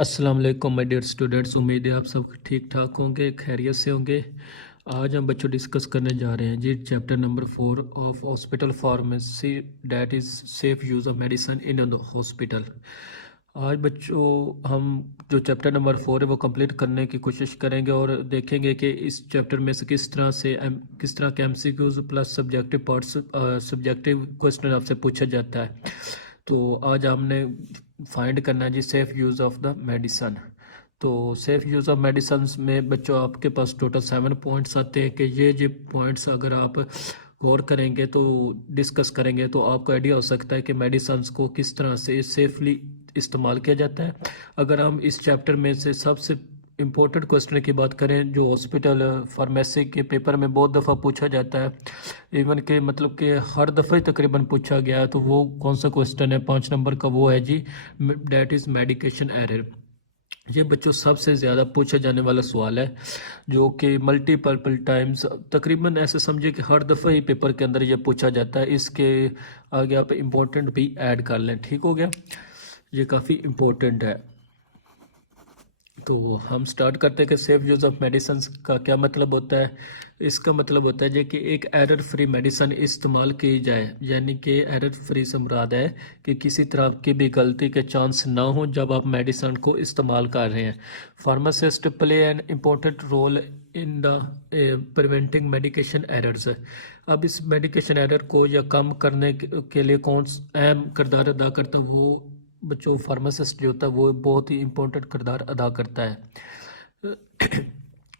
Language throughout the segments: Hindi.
अस्सलाम वालेकुम माय डियर स्टूडेंट्स। उम्मीद है आप सब ठीक ठाक होंगे, खैरियत से होंगे। आज हम बच्चों डिस्कस करने जा रहे हैं जी chapter number 4 of hospital pharmacy, that is safe use of medicine in hospital. आज बच्चों हम जो चैप्टर नंबर 4 है वो कंप्लीट करने की कोशिश करेंगे और देखेंगे कि इस चैप्टर में से किस तरह के MCQs plus subjective parts subjective question आपसे पूछा जाता है। तो आज हमने फाइंड करना है जी safe use of the medicine. तो सेफ़ यूज़ ऑफ मेडिसन में बच्चों आपके पास टोटल 7 पॉइंट्स आते हैं कि ये पॉइंट्स अगर आप गौर करेंगे तो डिस्कस करेंगे तो आपको आइडिया हो सकता है कि मेडिसन्स को किस तरह से सेफली इस्तेमाल किया जाता है। अगर हम इस चैप्टर में से सबसे इम्पोर्टेंट क्वेश्चन की बात करें जो हॉस्पिटल फार्मेसी के पेपर में बहुत दफ़ा पूछा जाता है, इवन के मतलब कि हर दफ़ा ही तकरीबन पूछा गया है, तो वो कौन सा क्वेश्चन है 5 नंबर का, वो है जी डैट इज़ मेडिकेशन एरर। ये बच्चों सबसे ज़्यादा पूछा जाने वाला सवाल है जो कि मल्टीपल टाइम्स तकरीबन ऐसे समझिए कि हर दफ़ा ही पेपर के अंदर ये पूछा जाता है। इसके आगे आप इम्पोर्टेंट भी ऐड कर लें, ठीक हो गया। ये काफ़ी इम्पोर्टेंट है। तो हम स्टार्ट करते हैं कि सेफ यूज़ ऑफ मेडिसिन का क्या मतलब होता है। इसका मतलब होता है कि एक एरर फ्री मेडिसिन इस्तेमाल की जाए, यानी कि एरर फ्री से मुराद है कि किसी तरह की भी गलती के चांस ना हो जब आप मेडिसिन को इस्तेमाल कर रहे हैं। Pharmacist play an important role in the preventing medication errors. अब इस मेडिकेशन एरर को या कम करने के लिए कौन अहम किरदार अदा करता है, वो बच्चों फार्मासिस्ट जो होता है वो बहुत ही इम्पोर्टेंट किरदार अदा करता है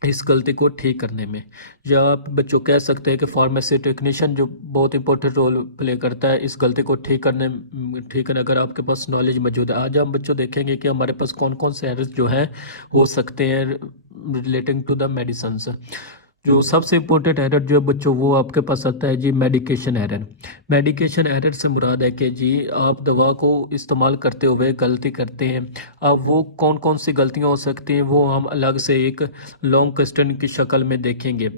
इस गलती को ठीक करने में। या आप बच्चों कह सकते हैं कि फार्मेसी टेक्नीशियन जो बहुत इंपॉर्टेंट रोल प्ले करता है इस गलती को ठीक करने अगर आपके पास नॉलेज मौजूद है। आज हम बच्चों देखेंगे कि हमारे पास कौन कौन से एरर्स जो हैं हो सकते हैं रिलेटिंग टू द मेडिसन्स। जो सबसे इम्पोर्टेंट एरर जो है बच्चों वो आपके पास आता है जी मेडिकेशन एरर। मेडिकेशन एरर से मुराद है कि जी आप दवा को इस्तेमाल करते हुए गलती करते हैं। अब वो कौन कौन सी गलतियां हो सकती हैं वो हम अलग से एक लॉन्ग क्वेश्चन की शक्ल में देखेंगे।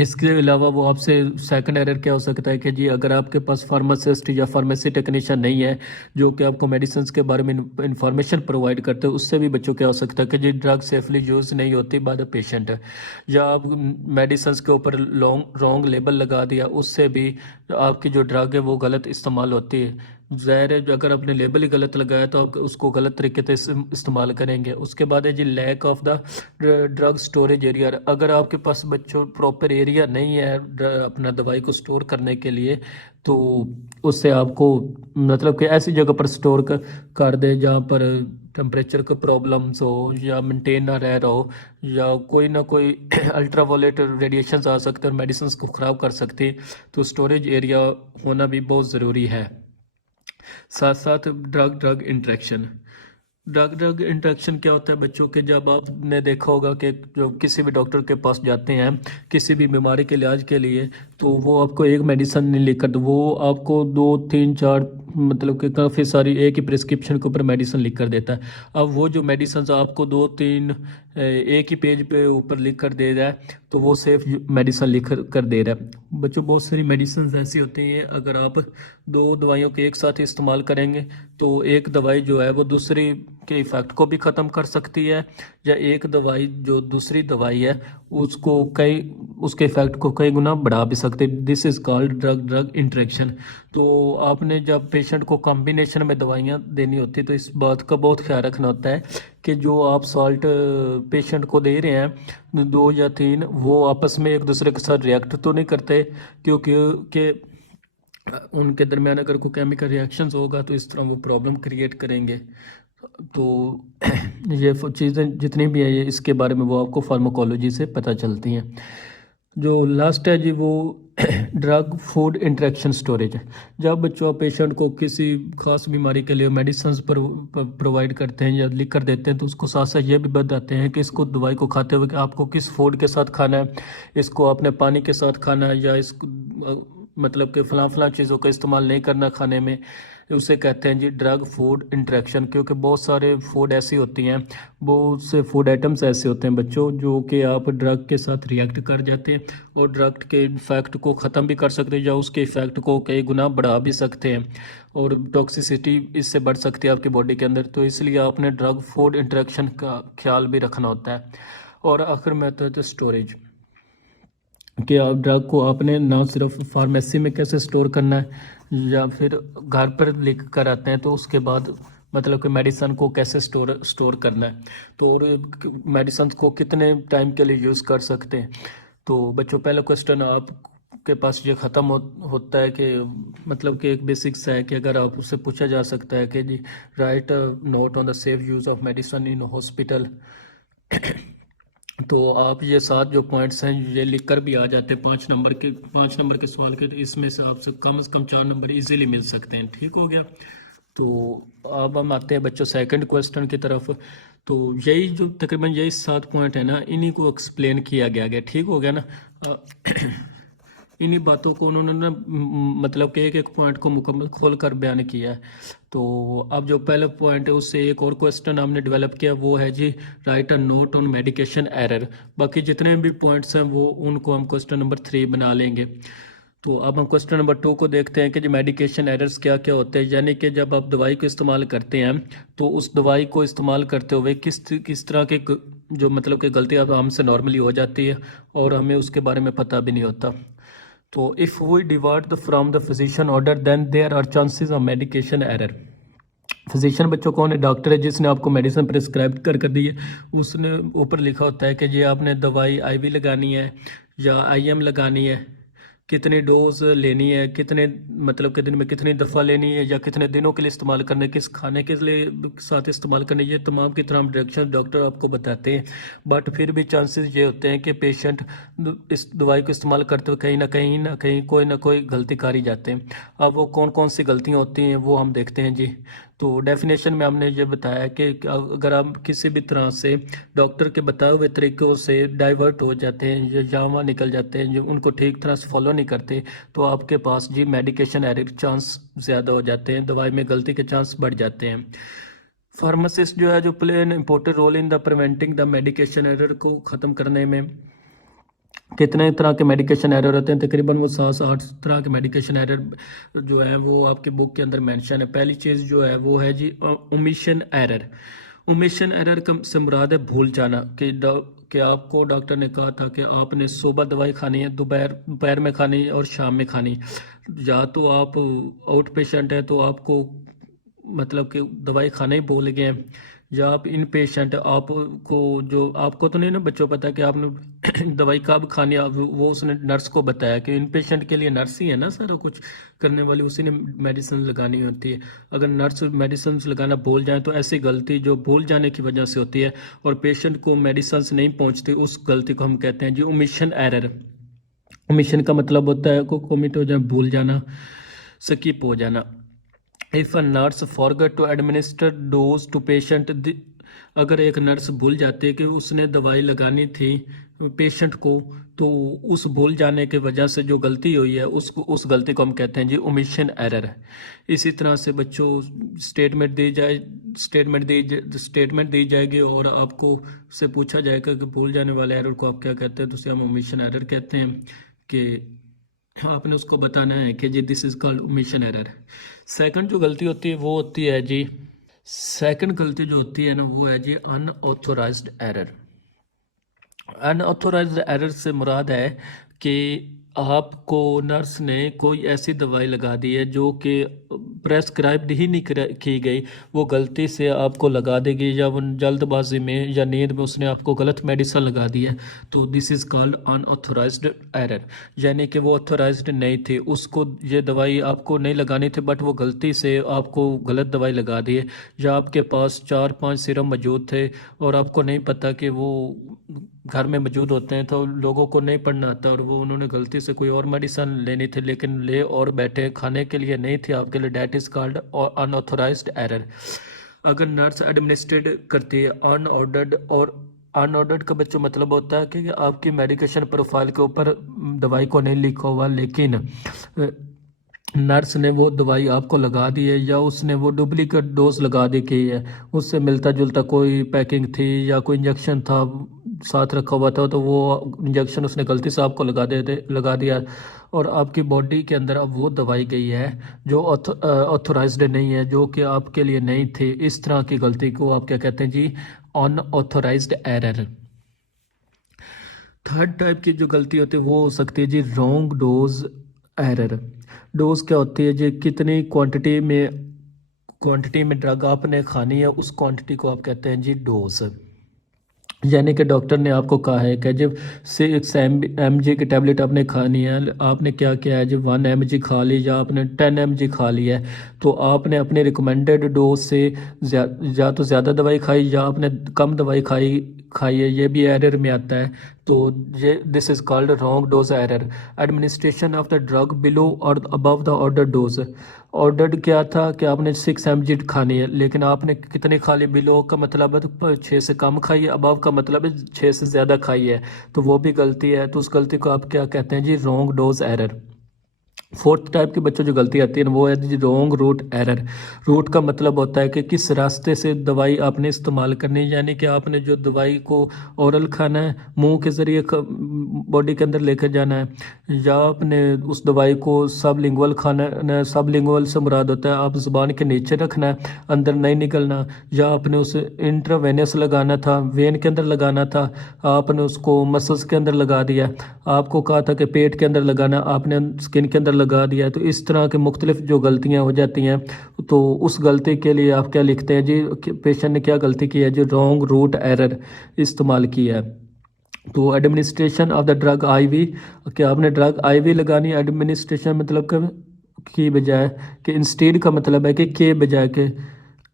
इसके अलावा वो आपसे सेकंड एरर क्या हो सकता है कि जी अगर आपके पास फार्मासिस्ट या फार्मेसी टेक्नीशियन नहीं है जो कि आपको मेडिसिन के बारे में इंफॉर्मेशन प्रोवाइड करते हैं, उससे भी बच्चों क्या हो सकता है कि जी ड्रग सेफली यूज़ नहीं होती बाय द पेशेंट, या आप मेडिसिन के ऊपर रॉन्ग लेबल लगा दिया, उससे भी आपकी जो ड्रग है वो गलत इस्तेमाल होती है। ज़ाहिर है जो अगर आपने लेबल ही गलत लगाया तो आप उसको गलत तरीके से इस्तेमाल करेंगे। उसके बाद है जी lack of the drug storage area. अगर आपके पास बच्चों प्रॉपर एरिया नहीं है अपना दवाई को स्टोर करने के लिए तो उससे आपको मतलब कि ऐसी जगह पर स्टोर कर दे जहाँ पर टेम्परेचर का प्रॉब्लम्स हो या मेंटेन ना रह रहा हो या कोई ना कोई अल्ट्रावायलेट रेडिएशंस आ सकते हैं और मेडिसिन को ख़राब कर सकते हैं, तो स्टोरेज एरिया होना भी बहुत ज़रूरी है। साथ साथ ड्रग इंटरेक्शन क्या होता है बच्चों के, जब आपने देखा होगा कि जो किसी भी डॉक्टर के पास जाते हैं किसी भी बीमारी के इलाज के लिए तो वो आपको एक मेडिसिन नहीं लिख कर, तो वो आपको 2 3 4 मतलब कि काफ़ी सारी एक ही प्रिस्क्रिप्शन के ऊपर मेडिसिन लिख कर देता है। अब वो जो मेडिसिन आपको 2 3 एक ही पेज पे ऊपर लिख कर दे रहा है तो वो सेफ मेडिसिन लिख कर दे रहा है। बच्चों बहुत सारी मेडिसिन ऐसी होती हैं अगर आप 2 दवाइयों के एक साथ इस्तेमाल करेंगे तो एक दवाई जो है वो दूसरी के इफ़ेक्ट को भी ख़त्म कर सकती है, या एक दवाई जो दूसरी दवाई है उसके इफ़ेक्ट को कई गुना बढ़ा भी सकती है। This is called drug interaction. तो आपने जब पेशेंट को कॉम्बिनेशन में दवाइयाँ देनी होती है तो इस बात का बहुत ख्याल रखना होता है कि जो आप सॉल्ट पेशेंट को दे रहे हैं 2 या 3 वो आपस में एक दूसरे के साथ रिएक्ट तो नहीं करते, क्योंकि उनके दरमियान अगर कोई केमिकल रिएक्शंस होगा तो इस तरह वो प्रॉब्लम क्रिएट करेंगे। तो ये चीज़ें जितनी भी है ये इसके बारे में वो आपको फार्माकोलॉजी से पता चलती हैं। जो लास्ट है जी वो ड्रग फूड इंटरेक्शन स्टोरेज है। जब बच्चों पेशेंट को किसी खास बीमारी के लिए मेडिसिन पर प्रोवाइड करते हैं या लिख कर देते हैं तो उसको साथ साथ ये भी बताते हैं कि इसको दवाई को खाते हुए कि आपको किस फूड के साथ खाना है, इसको आपने पानी के साथ खाना है या इस मतलब कि फ़लाँ चीज़ों का इस्तेमाल नहीं करना खाने में। उसे कहते हैं जी ड्रग फूड इंटरेक्शन, क्योंकि बहुत सारे फूड ऐसी होती हैं, बहुत से फूड आइटम्स ऐसे होते हैं बच्चों जो कि आप ड्रग के साथ रिएक्ट कर जाते हैं और ड्रग के इफेक्ट को ख़त्म भी कर सकते हैं या उसके इफेक्ट को कई गुना बढ़ा भी सकते हैं और टॉक्सिसिटी इससे बढ़ सकती है आपकी बॉडी के अंदर। तो इसलिए आपने ड्रग फूड इंटरेक्शन का ख्याल भी रखना होता है। और आखिर में आता है स्टोरेज, कि आप ड्रग को आपने ना सिर्फ फार्मेसी में कैसे स्टोर करना है या फिर घर पर लिख कर आते हैं तो उसके बाद मतलब कि मेडिसन को कैसे स्टोर करना है, तो और मेडिसन को कितने टाइम के लिए यूज़ कर सकते हैं। तो बच्चों पहला क्वेश्चन आप के पास ये ख़त्म होता है कि मतलब कि एक बेसिक्स है कि अगर आप उससे पूछा जा सकता है कि जी write note on the safe use of medicine in hospital, तो आप ये 7 जो पॉइंट्स हैं ये लिख कर भी आ जाते हैं 5 नंबर के सवाल के, तो इसमें से आपसे कम 4 नंबर इजीली मिल सकते हैं। ठीक हो गया। तो अब हम आते हैं बच्चों सेकंड क्वेश्चन की तरफ। तो यही जो तकरीबन यही 7 पॉइंट है ना, इन्हीं को एक्सप्लेन किया गया। ठीक हो गया ना। इन्हीं बातों को उन्होंने ना मतलब कि एक एक पॉइंट को मुकम्मल खोल कर बयान किया है। तो अब जो पहला पॉइंट है उससे एक और क्वेश्चन हमने डेवलप किया, वो है जी write a note on medication error. बाकी जितने भी पॉइंट्स हैं वो उनको हम क्वेश्चन नंबर 3 बना लेंगे। तो अब हम क्वेश्चन नंबर 2 को देखते हैं कि जो मेडिकेशन एरर्स क्या क्या होते हैं, यानी कि जब आप दवाई को इस्तेमाल करते हैं तो उस दवाई को इस्तेमाल करते हुए किस तरह के जो मतलब कि गलतियाँ हमसे नॉर्मली हो जाती है और हमें उसके बारे में पता भी नहीं होता। तो if we divide the from the physician order then there are chances of medication error. Physician बच्चों कौन है? डॉक्टर है जिसने आपको मेडिसिन प्रिस्क्राइब कर दी है। उसने ऊपर लिखा होता है कि ये आपने दवाई आईवी लगानी है या आईएम लगानी है, कितनी डोज लेनी है, कितने मतलब के दिन में कितनी दफ़ा लेनी है या कितने दिनों के लिए इस्तेमाल करने, किस खाने के लिए साथ इस्तेमाल करने, ये तमाम की तमाम डायरेक्शन डॉक्टर आपको बताते हैं। बट फिर भी चांसेस ये होते हैं कि पेशेंट इस दवाई को इस्तेमाल करते हुए कहीं ना कहीं कोई ना कोई गलती कर ही जाते हैं। अब वो कौन कौन सी गलतियाँ होती हैं वो हम देखते हैं जी। तो डेफिनेशन में हमने ये बताया कि अगर आप किसी भी तरह से डॉक्टर के बताए हुए तरीक़ों से डाइवर्ट हो जाते हैं या जामा निकल जाते हैं, जो उनको ठीक तरह से फॉलो नहीं करते, तो आपके पास जी मेडिकेशन एरर चांस ज़्यादा हो जाते हैं, दवाई में गलती के चांस बढ़ जाते हैं। फार्मासिस्ट जो है जो play an important role in the preventing the medication error को ख़त्म करने में। कितने तरह के मेडिकेशन एरर होते हैं? तकरीबन वो 7-8 तरह के मेडिकेशन एरर जो है वो आपके बुक के अंदर मेंशन है। पहली चीज़ जो है वो है जी ओमिशन एरर। ओमिशन एरर का से मुराद है भूल जाना, कि आपको डॉक्टर ने कहा था कि आपने सुबह दवाई खानी है, दोपहर में खानी है और शाम में खानी। या तो आप आउट पेशेंट हैं तो आपको मतलब कि दवाई खाना ही भूल गए हैं, या आप इन पेशेंट आपको जो आपको तो नहीं ना बच्चों पता कि आपने दवाई कब खानी है, वो उसने नर्स को बताया कि इन पेशेंट के लिए नर्स ही है ना सारा कुछ करने वाली, उसी ने मेडिसिन लगानी होती है। अगर नर्स मेडिसिन लगाना भूल जाए तो ऐसी गलती जो भूल जाने की वजह से होती है और पेशेंट को मेडिसिन नहीं पहुंचती, उस गलती को हम कहते हैं जी ओमिशन एरर। ओमिशन का मतलब होता है को कोमिट हो जाए, भूल जाना, स्किप हो जाना। If a nurse forget to administer dose to patient, अगर एक नर्स भूल जाती है कि उसने दवाई लगानी थी पेशेंट को, तो उस भूल जाने की वजह से जो गलती हुई है उस गलती को हम कहते हैं जी ओमिशन एरर। इसी तरह से बच्चों स्टेटमेंट दी जाएगी और आपको से पूछा जाएगा कि भूल जाने वाले एरर को आप क्या कहते हैं, तो उसे हम ओमिशन एरर कहते हैं। कि आपने उसको बताना है कि जी this is called omission error. Second जो गलती होती है वो होती है जी, सेकंड गलती जो होती है ना वो है जी अनऑथोराइज्ड एरर। अनऑथोराइज्ड एरर से मुराद है कि आपको नर्स ने कोई ऐसी दवाई लगा दी है जो कि प्रेस्क्राइब्ड ही नहीं की गई, वो गलती से आपको लगा देगी या वो जल्दबाजी में या नींद में उसने आपको गलत मेडिसिन लगा दी है, तो this is called unauthorised error. यानी कि वो ऑथोराइज्ड नहीं थी, उसको ये दवाई आपको नहीं लगानी थी बट वो गलती से आपको गलत दवाई लगा दी है, या आपके पास 4-5 सिरप मौजूद थे और आपको नहीं पता कि वो घर में मौजूद होते हैं, तो लोगों को नहीं पढ़ना आता और वो उन्होंने गलती से कोई और मेडिसिन लेनी थी लेकिन ले और बैठे, खाने के लिए नहीं थी आपके लिए, that is called unauthorised error. अगर नर्स एडमिनिस्ट्रेट करती है अनऑर्डर्ड, और अनऑर्डर्ड का बच्चों मतलब होता है कि आपकी मेडिकेशन प्रोफाइल के ऊपर दवाई को नहीं लिखा हुआ लेकिन नर्स ने वो दवाई आपको लगा दी है या उसने वो डुप्लीकेट डोज लगा दी की है, उससे मिलता जुलता कोई पैकिंग थी या कोई इंजेक्शन था साथ रखा हुआ था, तो वो इंजेक्शन उसने गलती से आपको लगा दिया और आपकी बॉडी के अंदर अब वो दवाई गई है जो ऑथोराइज्ड नहीं है, जो कि आपके लिए नहीं थी। इस तरह की गलती को आप क्या कहते हैं जी? Unauthorised error. थर्ड टाइप की जो गलती होती है वो हो सकती है जी रॉन्ग डोज एरर। डोज क्या होती है जी? कितनी क्वांटिटी में ड्रग आपने खानी है, उस क्वांटिटी को आप कहते हैं जी डोज। यानी कि डॉक्टर ने आपको कहा है कि जब 6 mg की टैबलेट आपने खानी है, आपने क्या किया है जब 1 mg खा ली या आपने 10 mg खा लिया है, तो आपने अपने रिकमेंडेड डोज से या तो ज़्यादा दवाई खाई या आपने कम दवाई खाई है, ये भी एरर में आता है। तो ये this is called wrong dose error. Administration of the drug below और above the order dose. Ordered क्या था कि आपने 6 mg खानी है, लेकिन आपने कितनी खा ली? बिलो का मतलब है तो 6 से कम खाई है, अबव का मतलब है 6 से ज़्यादा खाई है, तो वो भी गलती है। तो उस गलती को आप क्या कहते हैं जी? Wrong dose error. Fourth type के बच्चों जो गलती आती है वो है जी रॉन्ग रूट एरर। रूट का मतलब होता है कि किस रास्ते से दवाई आपने इस्तेमाल करनी है, यानी कि आपने जो दवाई को ओरल खाना है, मुंह के ज़रिए बॉडी के अंदर लेकर जाना है, या आपने उस दवाई को सबलिंगुअल खाना है। सबलिंगुअल से मुराद होता है आप ज़ुबान के नीचे रखना है, अंदर नहीं निकलना, या आपने उसे इंट्रावेनस लगाना था, वेन के अंदर लगाना था, आपने उसको मसल्स के अंदर लगा दिया। आपको कहा था कि पेट के अंदर लगाना, आपने स्किन के अंदर लगा दिया। तो इस तरह के मुख्तलिफ जो गलतियाँ हो जाती हैं, तो उस गलती के लिए आप क्या लिखते हैं जी? पेशेंट ने क्या गलती की है? जो रॉन्ग रूट एरर इस्तेमाल किया है। तो administration of the drug IV, क्या आपने ड्रग आईवी लगानी है? एडमिनिस्ट्रेशन मतलब की बजाय कि इंस्टेड का मतलब है कि के बजाय के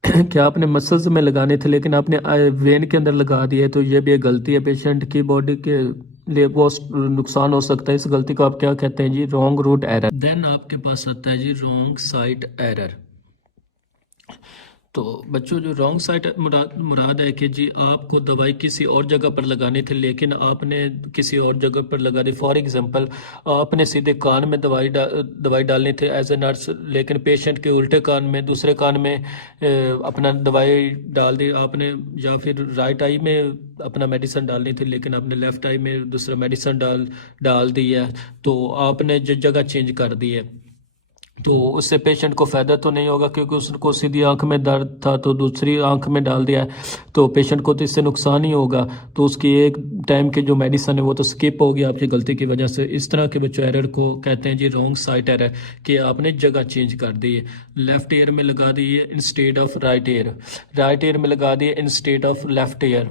क्या आपने मसल्स में लगाने थे लेकिन आपने वेन के अंदर लगा दिए, तो ये भी एक गलती है। पेशेंट की बॉडी के लिए बहुत नुकसान हो सकता है। इस गलती को आप क्या कहते हैं जी? Wrong route error. देन आपके पास आता है जी रॉन्ग साइट एरर। तो बच्चों जो रॉन्ग साइड मुराद है कि जी आपको दवाई किसी और जगह पर लगानी थी लेकिन आपने किसी और जगह पर लगा दी। फॉर एग्जांपल आपने सीधे कान में दवाई डालनी थी एज ए नर्स, लेकिन पेशेंट के उल्टे कान में, दूसरे कान में अपना दवाई डाल दी आपने, या फिर राइट आई में अपना मेडिसिन डालनी थी लेकिन आपने लेफ़्ट आई में दूसरा मेडिसिन डाल दी है, तो आपने जो जगह चेंज कर दी है। तो उससे पेशेंट को फ़ायदा तो नहीं होगा क्योंकि उसको सीधी आंख में दर्द था तो दूसरी आंख में डाल दिया है, तो पेशेंट को तो इससे नुकसान ही होगा। तो उसकी एक टाइम की जो मेडिसिन है वो तो स्किप होगी आपकी गलती की वजह से। इस तरह के बच्चों एरर को कहते हैं जी रॉन्ग साइट एरर, कि आपने जगह चेंज कर दी है। लेफ़्ट ईयर में लगा दी है instead of right year, right year में लगा दी है इंस्टेड ऑफ लेफ़्ट ईयर।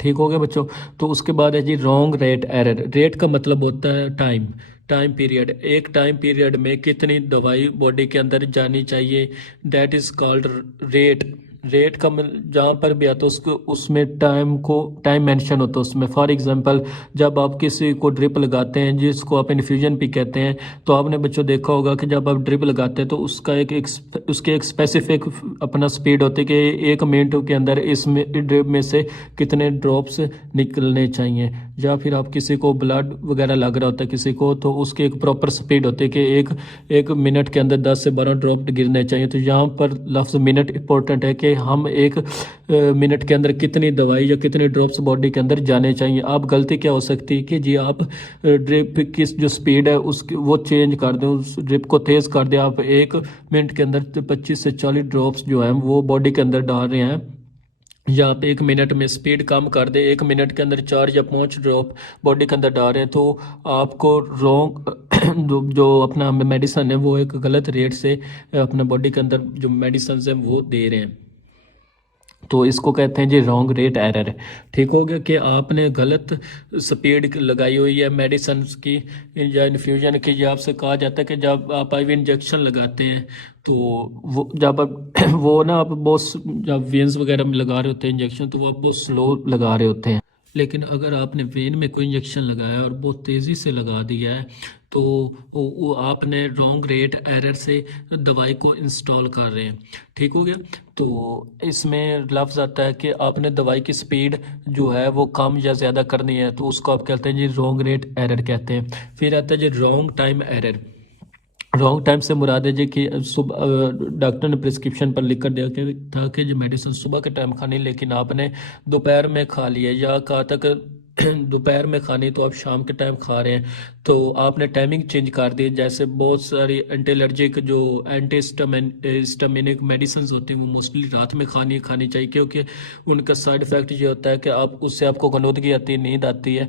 ठीक हो गया बच्चों। तो उसके बाद है जी रॉन्ग रेट एरर। रेट का मतलब होता है टाइम पीरियड। एक टाइम पीरियड में कितनी दवाई बॉडी के अंदर जानी चाहिए, that is called rate. Rate का जहाँ पर भी आता है उसको उसमें टाइम मेंशन होता है उसमें। फॉर एग्जांपल जब आप किसी को ड्रिप लगाते हैं जिसको आप इन्फ्यूजन भी कहते हैं, तो आपने बच्चों देखा होगा कि जब आप ड्रिप लगाते हैं तो उसका उसके एक स्पेसिफिक अपना स्पीड होती है कि 1 मिनट के अंदर इस ड्रिप में से कितने ड्रॉप्स निकलने चाहिए। या फिर आप किसी को ब्लड वगैरह लग रहा होता है किसी को, तो उसकी एक प्रॉपर स्पीड होती है कि एक मिनट के अंदर 10 से 12 ड्रॉप गिरने चाहिए। तो यहाँ पर लफ्ज़ मिनट इंपॉर्टेंट है कि हम एक मिनट के अंदर कितनी दवाई या कितने ड्रॉप्स बॉडी के अंदर जाने चाहिए। आप गलती क्या हो सकती है कि जी आप ड्रिप की जो स्पीड है उसकी वो चेंज कर दें, उस ड्रिप को तेज़ कर दें। आप 1 मिनट के अंदर 25 से 40 ड्रॉप्स जो हैं वो बॉडी के अंदर डाल रहे हैं, या आप 1 मिनट में स्पीड कम कर दें, 1 मिनट के अंदर 4 या 5 ड्रॉप बॉडी के अंदर डाल रहे हैं, तो आपको रॉन्ग जो अपना मेडिसन है वो एक गलत रेट से अपना बॉडी के अंदर जो मेडिसन है वो दे रहे हैं। तो इसको कहते हैं जी रॉन्ग रेट एरर। ठीक हो गया कि आपने गलत स्पीड लगाई हुई है मेडिसिन की या इन्फ्यूजन की। या आपसे कहा जाता है कि जब आप आईवी इंजेक्शन लगाते हैं तो वो जब आप वो ना आप बहुत जब वेन्स वगैरह में लगा रहे होते हैं इंजेक्शन, तो वो आप बहुत स्लो लगा रहे होते हैं। लेकिन अगर आपने वेन में कोई इंजेक्शन लगाया और बहुत तेज़ी से लगा दिया है, तो वो आपने रॉन्ग रेट एरर से दवाई को इंस्टॉल कर रहे हैं। ठीक हो गया। तो इसमें लफ्ज़ आता है कि आपने दवाई की स्पीड जो है वो कम या ज़्यादा करनी है, तो उसको आप कहते हैं जी रॉन्ग रेट एरर कहते हैं। फिर आता है जी wrong time error. Wrong time से मुराद है जी कि सुबह डॉक्टर ने प्रिस्क्रिप्शन पर लिख कर दिया कि था कि जो मेडिसिन सुबह के टाइम खानी, लेकिन आपने दोपहर में खा लिया, या कहा तक दोपहर में खानी तो आप शाम के टाइम खा रहे हैं, तो आपने टाइमिंग चेंज कर दी। जैसे बहुत सारी एंटी एलर्जिक जो एंटी हिस्टामिनिक मेडिसिन होती हैं वो मोस्टली रात में खानी चाहिए, क्योंकि उनका साइड इफ़ेक्ट ये होता है कि आप उससे आपको गनौदगी आती है, नींद आती है।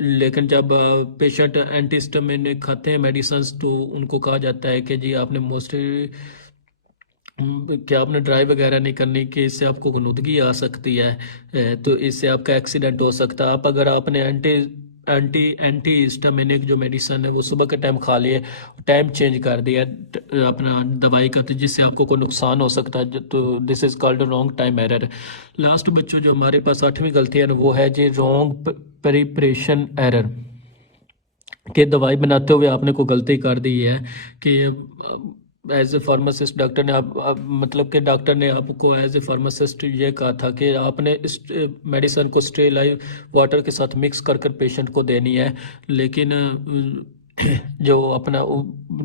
लेकिन जब पेशेंट एंटी हिस्टामिनिक खाते हैं मेडिसिन, तो उनको कहा जाता है कि जी आपने मोस्टली क्या आपने ड्राइव वगैरह नहीं करनी, कि इससे आपको गनुदगी आ सकती है, तो इससे आपका एक्सीडेंट हो सकता है। आप अगर आपने एंटी एंटी एंटी हिस्टामिनिक जो मेडिसिन है वो सुबह के टाइम खा लिए, टाइम चेंज कर दिया अपना दवाई का, तो जिससे आपको कोई नुकसान हो सकता है, तो this is called wrong time error. Last बच्चों जो हमारे पास 8वीं गलती है ना, वो है जी रॉन्ग प्रिपरेशन एरर। कि दवाई बनाते हुए आपने कोई गलती कर दी है कि एज ए फार्मासिस्ट डॉक्टर ने मतलब कि डॉक्टर ने आपको एज ए फार्मासिस्ट ये कहा था कि आपने इस मेडिसिन को स्टेरिलाइज वाटर के साथ मिक्स कर कर पेशेंट को देनी है, लेकिन जो अपना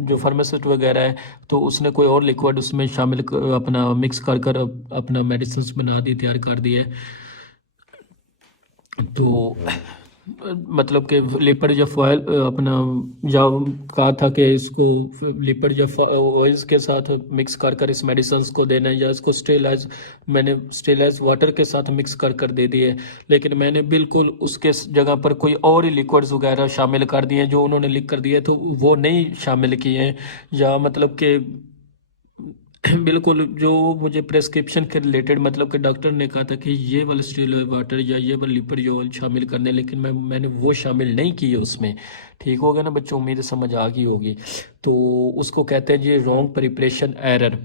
जो फार्मासिस्ट वगैरह है, तो उसने कोई और लिक्विड उसमें शामिल अपना मिक्स कर कर अपना मेडिसिन बना दी, तैयार कर दी है। तो मतलब कि लिपिड या फॉयल अपना या कहा था कि इसको लिपिड या ऑयल्स के साथ मिक्स कर कर इस मेडिसिन को देना है, या इसको स्टेलाइज मैंने स्टेलाइज वाटर के साथ मिक्स कर कर दे दिए, लेकिन मैंने बिल्कुल उसके जगह पर कोई और ही लिक्विड्स वगैरह शामिल कर दिए जो उन्होंने लिख कर दिए, तो वो नहीं शामिल किए हैं, या मतलब कि बिल्कुल जो मुझे प्रेस्क्रिप्शन के रिलेटेड मतलब कि डॉक्टर ने कहा था कि ये वाला स्टील वाटर या ये वाला लिपिड ऑयल शामिल करने, लेकिन मैंने वो शामिल नहीं किए उसमें। ठीक हो गया ना बच्चों, उम्मीद है समझ आ गई होगी। तो उसको कहते हैं जी रॉन्ग प्रिपरेशन एरर।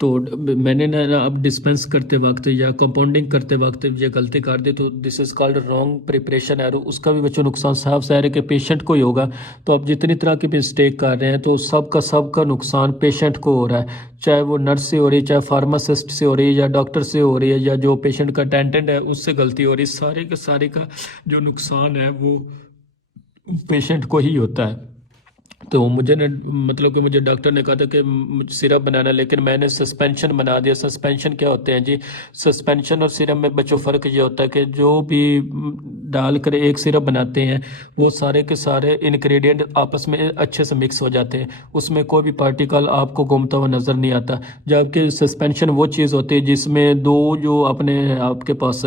तो मैंने ना अब डिस्पेंस करते वक्त या कंपाउंडिंग करते वक्त ये गलती कर दी, तो this is called wrong preparation error. उसका भी बच्चों नुकसान साफ ज़ाहिर है कि पेशेंट को ही होगा। तो आप जितनी तरह की मिस्टेक कर रहे हैं, तो सबका नुकसान पेशेंट को हो रहा है, चाहे वो नर्स से हो रही है, चाहे फार्मासिस्ट से हो रही है, या डॉक्टर से हो रही है, या जो पेशेंट का अटेंडेंट है उससे गलती हो रही है। सारे के सारे का जो नुकसान है वो पेशेंट को ही होता है। तो मुझे ने मतलब कि मुझे डॉक्टर ने कहा था कि मुझे सिरप बनाना, लेकिन मैंने सस्पेंशन बना दिया। सस्पेंशन क्या होते हैं जी? सस्पेंशन और सिरप में बच्चों फ़र्क ये होता है कि जो भी डालकर एक सिरप बनाते हैं, वो सारे के सारे इंग्रेडिएंट आपस में अच्छे से मिक्स हो जाते हैं, उसमें कोई भी पार्टिकल आपको घूमता हुआ नज़र नहीं आता। जबकि सस्पेंशन वो चीज़ होती है जिसमें दो जो अपने आपके पास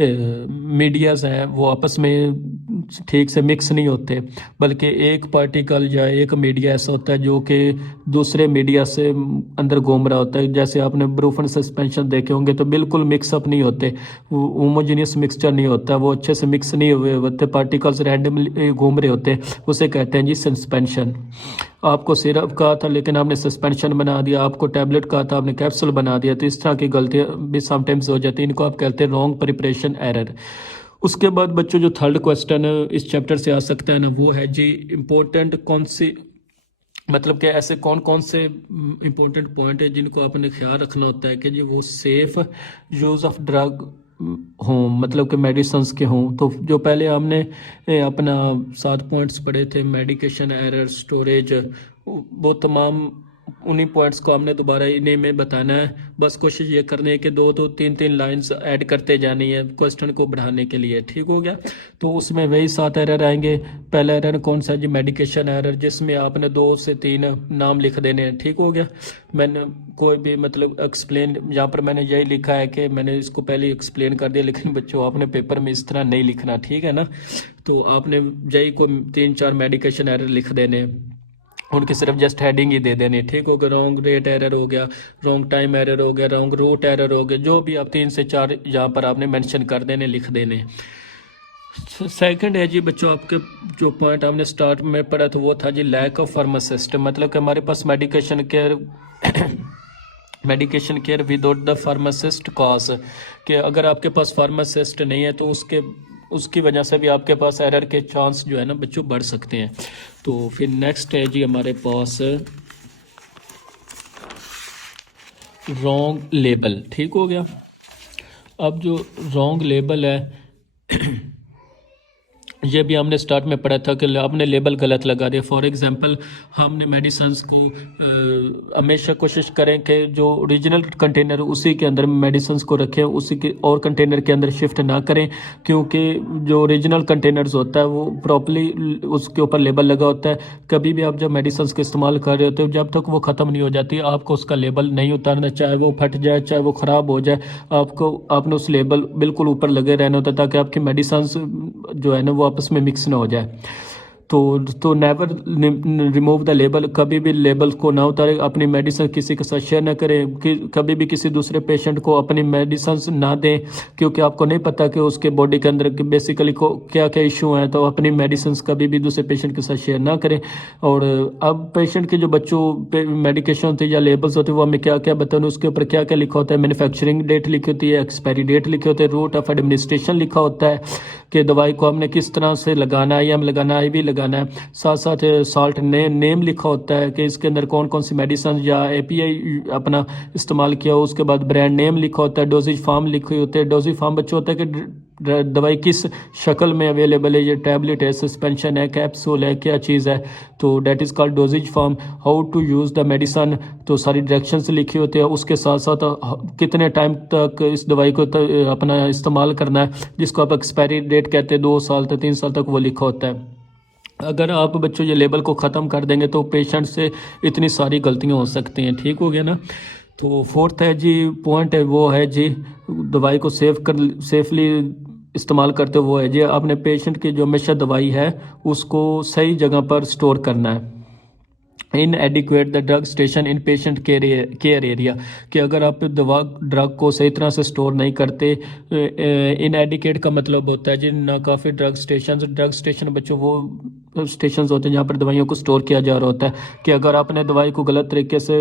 मीडियाज़ हैं वो आपस में ठीक से मिक्स नहीं होते, बल्कि एक पार्टिकल या एक मीडिया ऐसा होता है जो कि दूसरे मीडिया से अंदर घूम रहा होता है। जैसे आपने ब्रूफन सस्पेंशन देखे होंगे, तो बिल्कुल मिक्सअप नहीं होते, होमोजीनियस मिक्सचर नहीं होता, वो अच्छे से मिक्स नहीं हुए होते, पार्टिकल्स रैंडमली घूम रहे होते हैं, उसे कहते हैं जी सस्पेंशन। आपको सिरप कहा था लेकिन आपने सस्पेंशन बना दिया, आपको टैबलेट कहा था आपने कैप्सूल बना दिया। तो इस तरह की गलतियाँ भी समटाइम्स हो जाती हैं, इनको आप कहते हैं रॉन्ग प्रिपरेशन एरर। उसके बाद बच्चों जो थर्ड क्वेश्चन इस चैप्टर से आ सकता है ना, वो है जी इम्पोर्टेंट कौन सी मतलब कि ऐसे कौन कौन से इम्पोर्टेंट पॉइंट है जिनको आपने ख्याल रखना होता है कि जी वो सेफ़ यूज़ ऑफ ड्रग हों, मतलब कि मेडिसन्स के हों। तो जो पहले हमने अपना 7 पॉइंट्स पढ़े थे, मेडिकेशन एरर, स्टोरेज, वो तमाम उन्हीं पॉइंट्स को हमने दोबारा इन्हीं में बताना है। बस कोशिश ये करनी है कि 2 3 लाइंस ऐड करते जानी है क्वेश्चन को बढ़ाने के लिए। ठीक हो गया? तो उसमें वही 7 एरर आएंगे। पहला एरर कौन सा जी? मेडिकेशन एरर, जिसमें आपने 2 से 3 नाम लिख देने हैं। ठीक हो गया? मैंने कोई भी मतलब एक्सप्लेन यहाँ पर मैंने यही लिखा है कि मैंने इसको पहले एक्सप्लेन कर दिया, लेकिन बच्चों आपने पेपर में इस तरह नहीं लिखना, ठीक है ना? तो आपने यही को 3 4 मेडिकेशन एरर लिख देने हैं, उनकी सिर्फ जस्ट हेडिंग ही दे देनी। ठीक हो गया? रॉन्ग रेट एरर हो गया, रॉन्ग टाइम एरर हो गया, रॉन्ग रूट एरर हो गया, जो भी आप 3 से 4 यहाँ पर आपने मेंशन कर देने, लिख देने। सेकंड है जी बच्चों, आपके जो पॉइंट हमने स्टार्ट में पढ़ा था वो था जी लैक ऑफ फार्मासिस्ट, मतलब कि हमारे पास medication care medication care without the pharmacist cause, कि अगर आपके पास फार्मासिस्ट नहीं है तो उसकी वजह से भी आपके पास एरर के चांस जो है ना बच्चों बढ़ सकते हैं। तो फिर नेक्स्ट है जी हमारे पास रॉन्ग लेबल। ठीक हो गया? अब जो रॉन्ग लेबल है ये भी हमने स्टार्ट में पढ़ा था कि आपने लेबल गलत लगा दिया। फॉर एग्जांपल हमने मेडिसिन्स को हमेशा कोशिश करें कि जो ओरिजिनल कंटेनर उसी के अंदर मेडिसिन्स को रखें, उसी के और कंटेनर के अंदर शिफ्ट ना करें, क्योंकि जो ओरिजिनल कंटेनर्स होता है वो प्रॉपरली उसके ऊपर लेबल लगा होता है। कभी भी आप जब मेडिसिन्स का इस्तेमाल कर रहे होते हो, जब तक वो ख़त्म नहीं हो जाती आपको उसका लेबल नहीं उतारना, चाहे वो फट जाए चाहे वो ख़राब हो जाए, आपने उस लेबल बिल्कुल ऊपर लगे रहना होता है, ताकि आपकी मेडिसिन्स जो है ना वो आपस में मिक्स ना हो जाए। तो नेवर रिमूव द लेबल, कभी भी लेबल को ना उतारें, अपनी मेडिसिन किसी के साथ शेयर ना करें, कि कभी भी किसी दूसरे पेशेंट को अपनी मेडिसिन ना दें, क्योंकि आपको नहीं पता कि उसके बॉडी के अंदर बेसिकली को क्या क्या इशू हैं। तो अपनी मेडिसिन कभी भी दूसरे पेशेंट के साथ शेयर ना करें। और अब पेशेंट के जो बच्चों पे मेडिकेशन होती है या लेबल्स होते हैं, वो हमें क्या क्या बताना, उसके ऊपर क्या क्या लिखा होता है। मैन्युफैक्चरिंग डेट लिखी होती है, एक्सपायरी डेट लिखी होती है, रूट ऑफ एडमिनिस्ट्रेशन लिखा होता है कि दवाई को हमने किस तरह से लगाना है, या हम लगाना है भी लगाना है। साथ साथ साल्ट नेम लिखा होता है कि इसके अंदर कौन कौन सी मेडिसिन या एपीआई अपना इस्तेमाल किया हो। उसके बाद ब्रांड नेम लिखा होता है, डोजेज फार्म लिखे होते हैं। डोजेज फार्म बच्चों होता है कि दवाई किस शक्ल में अवेलेबल है, ये टैबलेट है, सस्पेंशन है, कैप्सूल है, क्या चीज़ है, तो that is called dosages form. How to use the medicine, तो सारी डायरेक्शंस लिखी होती है। उसके साथ साथ कितने टाइम तक इस दवाई को अपना इस्तेमाल करना है, जिसको आप एक्सपायरी डेट कहते हैं, 2 साल तक 3 साल तक वो लिखा होता है। अगर आप बच्चों ये लेबल को ख़त्म कर देंगे तो पेशेंट से इतनी सारी गलतियाँ हो सकती हैं। ठीक हो गया ना। तो फोर्थ है जी पॉइंट है, वो है जी दवाई को सेफली इस्तेमाल करते वो है जी आपने पेशेंट की जो हमेशा दवाई है उसको सही जगह पर स्टोर करना है। Inadequate the drug station inpatient care area, कि अगर आप ड्रग को सही तरह से स्टोर नहीं करते। इन एडिकेट का मतलब होता है जी ना काफ़ी ड्रग स्टेशन बच्चों वो स्टेशन होते हैं जहाँ पर दवाइयों को स्टोर किया जा रहा होता है। कि अगर आपने दवाई को गलत तरीके से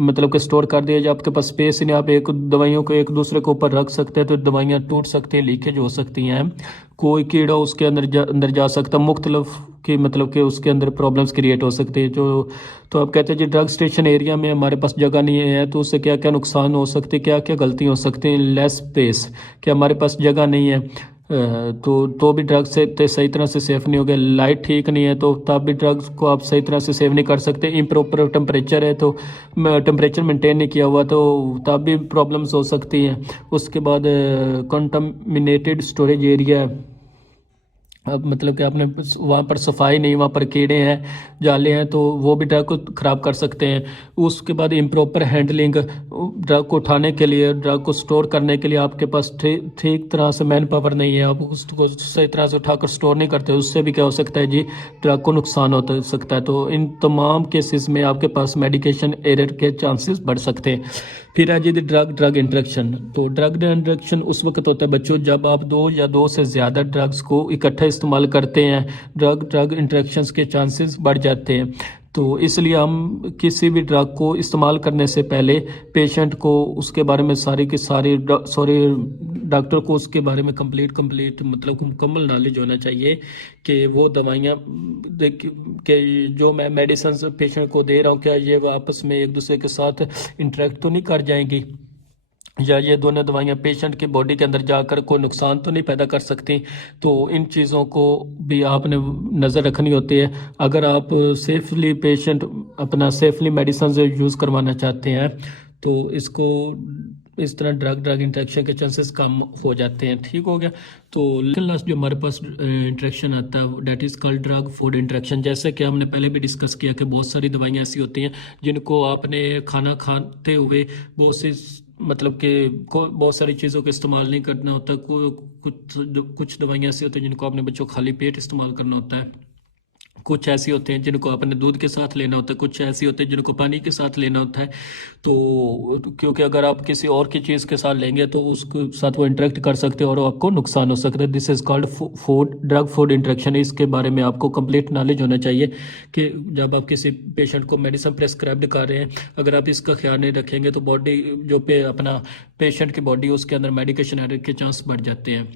मतलब कि स्टोर कर दिया, जब आपके पास स्पेस ही नहीं, आप एक दवाइयों को एक दूसरे के ऊपर रख सकते हैं तो दवाइयाँ टूट सकती हैं, लीकेज हो सकती हैं, कोई कीड़ा उसके अंदर जा सकता, मुख्तलिफ की मतलब कि उसके अंदर प्रॉब्लम्स क्रिएट हो सकती है। जो तो आप कहते हैं जी ड्रग स्टेशन एरिया में हमारे पास जगह नहीं है तो उससे क्या क्या नुकसान हो सकते, क्या क्या गलती हो सकती है। लेस स्पेस, कि हमारे पास जगह नहीं है तो भी ड्रग्स से सही तरह से सेफ नहीं हो गए। लाइट ठीक नहीं है तो तब भी ड्रग्स को आप सही तरह से सेव नहीं कर सकते। इम्प्रॉपर टेम्परेचर है तो टेम्परेचर मेंटेन नहीं किया हुआ तो तब भी प्रॉब्लम्स हो सकती हैं। उसके बाद कंटामिनेटेड स्टोरेज एरिया, अब मतलब कि आपने वहाँ पर सफाई नहीं, वहाँ पर कीड़े हैं, जाले हैं, तो वो भी ड्रग को ख़राब कर सकते हैं। उसके बाद इम्प्रॉपर हैंडलिंग, ड्रग को उठाने के लिए, ड्रग को स्टोर करने के लिए आपके पास ठीक तरह से मैन पावर नहीं है, आप उसको सही तरह से उठाकर स्टोर नहीं करते, उससे भी क्या हो सकता है जी ड्रग को नुकसान हो सकता है। तो इन तमाम केसेस में आपके पास मेडिकेशन एरर के चांसेस बढ़ सकते हैं। फिर है जी ड्रग इंट्रैक्शन। तो ड्रग इंट्रैक्शन उस वक्त होता है बच्चों जब आप 2 या 2 से ज़्यादा ड्रग्स को इकट्ठा इस्तेमाल करते हैं, ड्रग इंट्रैक्शंस के चांसेस बढ़ जाते हैं। तो इसलिए हम किसी भी ड्रग को इस्तेमाल करने से पहले पेशेंट को उसके बारे में सारी की सारी डॉक्टर को उसके बारे में कंप्लीट मतलब मुकम्मल नॉलेज होना चाहिए कि वो दवाइयाँ कि जो मैं मेडिसिन पेशेंट को दे रहा हूँ क्या ये आपस में एक दूसरे के साथ इंटरेक्ट तो नहीं कर जाएंगी, या ये दोनों दवाइयाँ पेशेंट की बॉडी के अंदर जाकर कोई नुकसान तो नहीं पैदा कर सकती। तो इन चीज़ों को भी आपने नज़र रखनी होती है। अगर आप सेफली पेशेंट अपना सेफली मेडिसिन यूज़ करवाना चाहते हैं तो इसको इस तरह ड्रग इंट्रैक्शन के चांसेस कम हो जाते हैं। ठीक हो गया। तो लास्ट जो हमारे पास इंट्रैक्शन आता है date is called drug food interaction. जैसे कि हमने पहले भी डिस्कस किया कि बहुत सारी दवाइयाँ ऐसी होती हैं जिनको आपने खाना खाते हुए बहुत सी मतलब कि बहुत सारी चीज़ों का इस्तेमाल नहीं करना होता। कुछ दवाइयाँ ऐसी होती हैं जिनको आपने बच्चों खाली पेट इस्तेमाल करना होता है, कुछ ऐसी होते हैं जिनको आपने दूध के साथ लेना होता है, कुछ ऐसी होते हैं जिनको पानी के साथ लेना होता है। तो क्योंकि अगर आप किसी और की चीज़ के साथ लेंगे तो उसके साथ वो इंटरेक्ट कर सकते हैं और आपको नुकसान हो सकता है। This is called drug food interaction. इसके बारे में आपको कंप्लीट नॉलेज होना चाहिए कि जब आप किसी पेशेंट को मेडिसिन प्रेस्क्राइब कर रहे हैं, अगर आप इसका ख्याल नहीं रखेंगे तो बॉडी जो पे अपना पेशेंट की बॉडी उसके अंदर मेडिकेशन एरर के चांस बढ़ जाते हैं।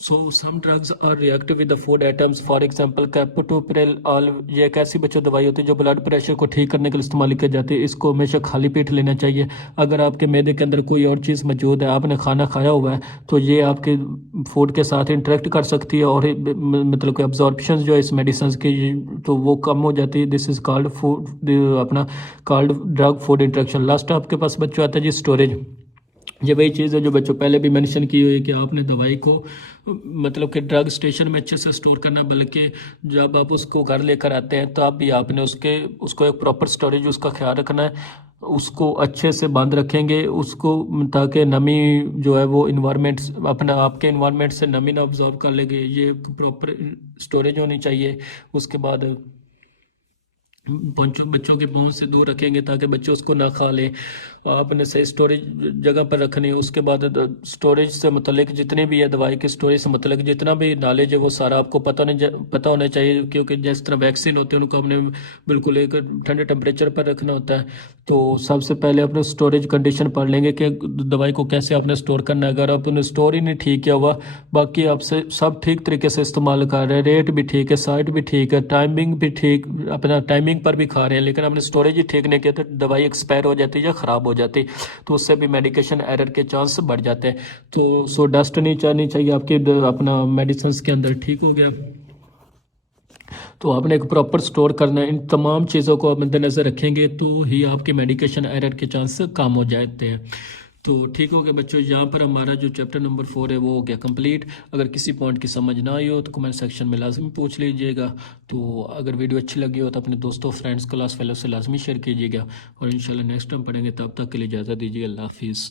So some drugs are reactive with the food items, for example captopril all, ये एक ऐसी बच्चों दवाई होती है जो ब्लड प्रेशर को ठीक करने के लिए इस्तेमाल की जाती है। इसको हमेशा खाली पेट लेना चाहिए। अगर आपके मैदे के अंदर कोई और चीज़ मौजूद है, आपने खाना खाया हुआ है, तो ये आपके फूड के साथ इंटरेक्ट कर सकती है और मतलब कि अब्जॉर्प्शन जो है इस मेडिसिन की तो वो कम हो जाती है। दिस इज़ कॉल्ड फूड अपना called drug food interaction. Last आपके पास बच्चों आता है जी स्टोरेज। ये वही चीज़ है जो बच्चों पहले भी मेंशन की हुई है कि आपने दवाई को मतलब कि ड्रग स्टेशन में अच्छे से स्टोर करना, बल्कि जब आप उसको घर लेकर आते हैं तब भी आपने उसको एक प्रॉपर स्टोरेज उसका ख्याल रखना है। उसको अच्छे से बंद रखेंगे उसको, ताकि नमी जो है वो इन्वायरमेंट अपना आपके इन्वायरमेंट से नमी ना ऑब्जॉर्व कर लेंगे। ये प्रॉपर स्टोरेज होनी चाहिए। उसके बाद बच्चों के मुंह से दूर रखेंगे ताकि बच्चे उसको ना खा लें। आपने सही स्टोरेज जगह पर रखनी है। उसके बाद स्टोरेज से मतलब जितने भी है दवाई की स्टोरेज से मतलब जितना भी नॉलेज है वो सारा आपको पता होना चाहिए, क्योंकि जिस तरह वैक्सीन होते हैं उनको हमने बिल्कुल एक ठंडे टेम्परेचर पर रखना होता है। तो सबसे पहले अपने स्टोरेज कंडीशन पढ़ लेंगे कि दवाई को कैसे आपने स्टोर करना है। अगर आपने स्टोर ही नहीं ठीक किया हुआ, बाकी आपसे सब ठीक तरीके से इस्तेमाल कर रहे हैं, रेट भी ठीक है, साइट भी ठीक है, टाइमिंग भी ठीक, अपना टाइमिंग पर भी खा रहे हैं, लेकिन हमने स्टोरेज ही ठीक नहीं किया तो दवाई एक्सपायर हो जाती है या ख़राब हो जाती है, तो उससे भी मेडिकेशन एरर के चांस बढ़ जाते हैं। तो सो डस्ट नहीं चाहनी चाहिए आपके अपना मेडिसिन के अंदर। ठीक हो गया। तो आपने एक प्रॉपर स्टोर करना है। इन तमाम चीज़ों को आप मद्देनज़र रखेंगे तो ही आपके मेडिकेशन एरर के चांस कम हो जाते हैं। तो ठीक हो गया बच्चों, यहाँ पर हमारा जो चैप्टर नंबर 4 है वो हो गया कंप्लीट। अगर किसी पॉइंट की समझ ना आई हो तो कमेंट सेक्शन में लाजमी पूछ लीजिएगा। तो अगर वीडियो अच्छी लगी हो तो अपने दोस्तों, फ्रेंड्स, क्लास फेलो से लाजमी शेयर कीजिएगा। और इंशाल्लाह नेक्स्ट टाइम पढ़ेंगे, तब तक के लिए इजाज़त दीजिए। अल्लाह हाफिज़।